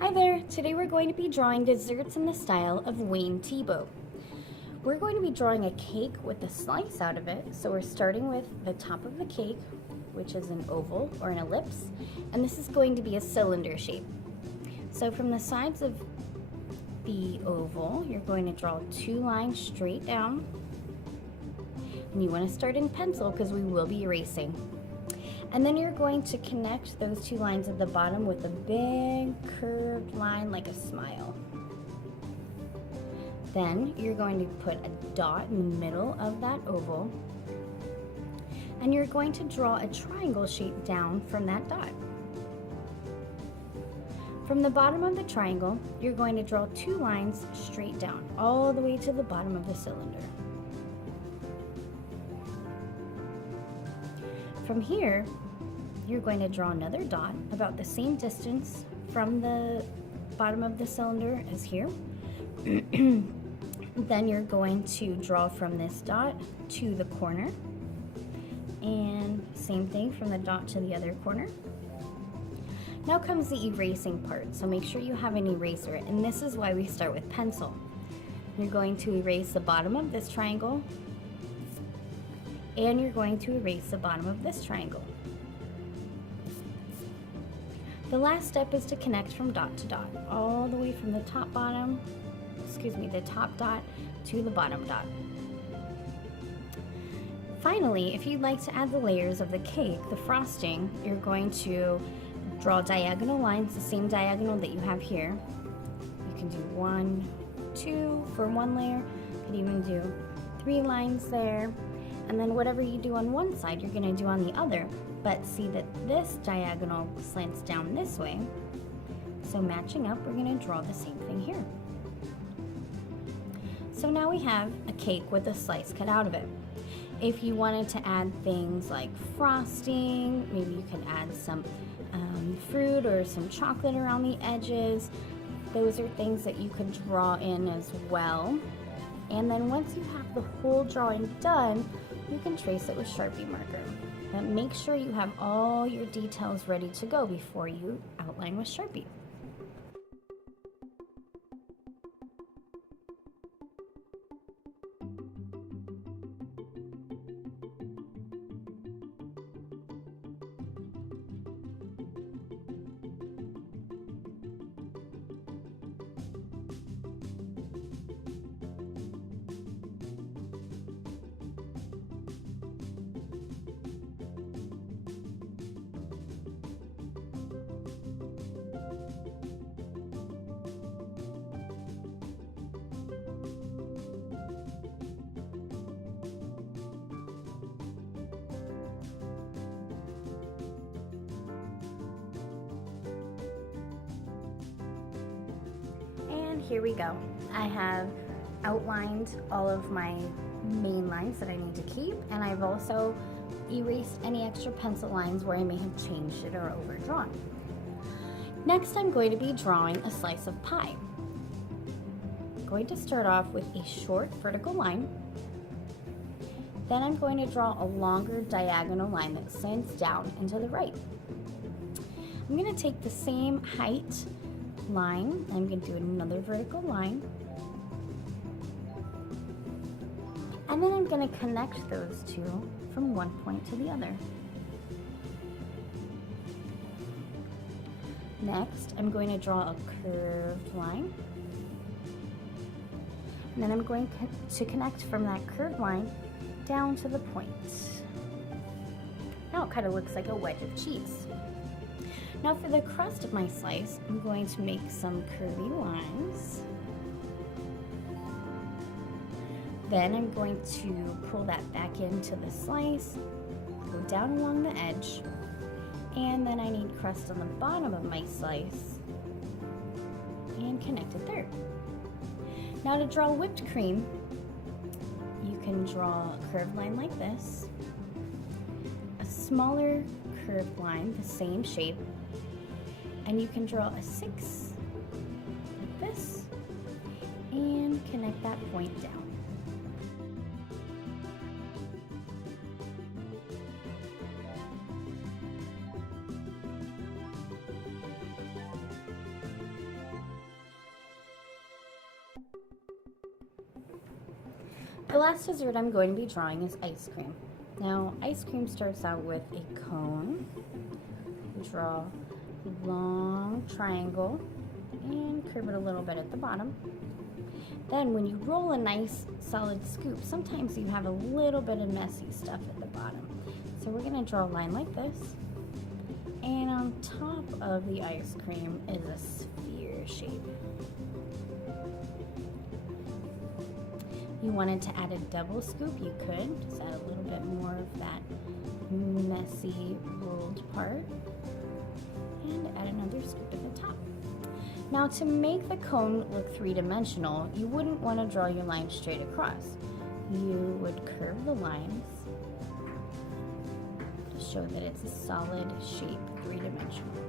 Hi there, today we're going to be drawing desserts in the style of Wayne Thiebaud. We're going to be drawing a cake with a slice out of it, so we're starting with the top of the cake, which is an oval or an ellipse, and this is going to be a cylinder shape. So from the sides of the oval, you're going to draw 2 lines straight down, and you want to start in pencil because we will be erasing. And then you're going to connect those 2 lines at the bottom with a big curved line like a smile. Then you're going to put a dot in the middle of that oval, and you're going to draw a triangle shape down from that dot. From the bottom of the triangle, you're going to draw 2 lines straight down, all the way to the bottom of the cylinder. From here, you're going to draw another dot about the same distance from the bottom of the cylinder as here. Then you're going to draw from this dot to the corner, and same thing from the dot to the other corner. Now comes the erasing part, so make sure you have an eraser, and this is why we start with pencil. You're going to erase the bottom of this triangle, and you're going to erase the bottom of this triangle. The last step is to connect from dot to dot, all the way from the top dot to the bottom dot. Finally, if you'd like to add the layers of the cake, the frosting, you're going to draw diagonal lines, the same diagonal that you have here. You can do 1, 2 for one layer, you could even do 3 lines there. And then whatever you do on one side, you're going to do on the other. But see that this diagonal slants down this way. So matching up, we're going to draw the same thing here. So now we have a cake with a slice cut out of it. If you wanted to add things like frosting, maybe you could add some fruit or some chocolate around the edges. Those are things that you could draw in as well. And then once you have the whole drawing done, you can trace it with Sharpie marker. But make sure you have all your details ready to go before you outline with Sharpie. Here we go. I have outlined all of my main lines that I need to keep, and I've also erased any extra pencil lines where I may have changed it or overdrawn. Next, I'm going to be drawing a slice of pie. I'm going to start off with a short vertical line. Then I'm going to draw a longer diagonal line that slants down and to the right. I'm going to take the same height line, I'm going to do another vertical line, and then I'm going to connect those two from one point to the other. Next, I'm going to draw a curved line, and then I'm going to connect from that curved line down to the point. Now it kind of looks like a wedge of cheese. Now for the crust of my slice, I'm going to make some curvy lines. Then I'm going to pull that back into the slice, go down along the edge, and then I need crust on the bottom of my slice and connect it there. Now to draw whipped cream, you can draw a curved line like this, a smaller curved line, the same shape, and you can draw a 6 like this and connect that point down. The last dessert I'm going to be drawing is ice cream. Now, ice cream starts out with a cone. Draw a long triangle and curve it a little bit at the bottom. Then when you roll a nice solid scoop, sometimes you have a little bit of messy stuff at the bottom. So we're going to draw a line like this. And on top of the ice cream is a sphere shape. You wanted to add a double scoop, you could. Just add a little bit more of that messy rolled part. And add another scoop at the top. Now to make the cone look three-dimensional, you wouldn't want to draw your line straight across. You would curve the lines to show that it's a solid shape, three-dimensional.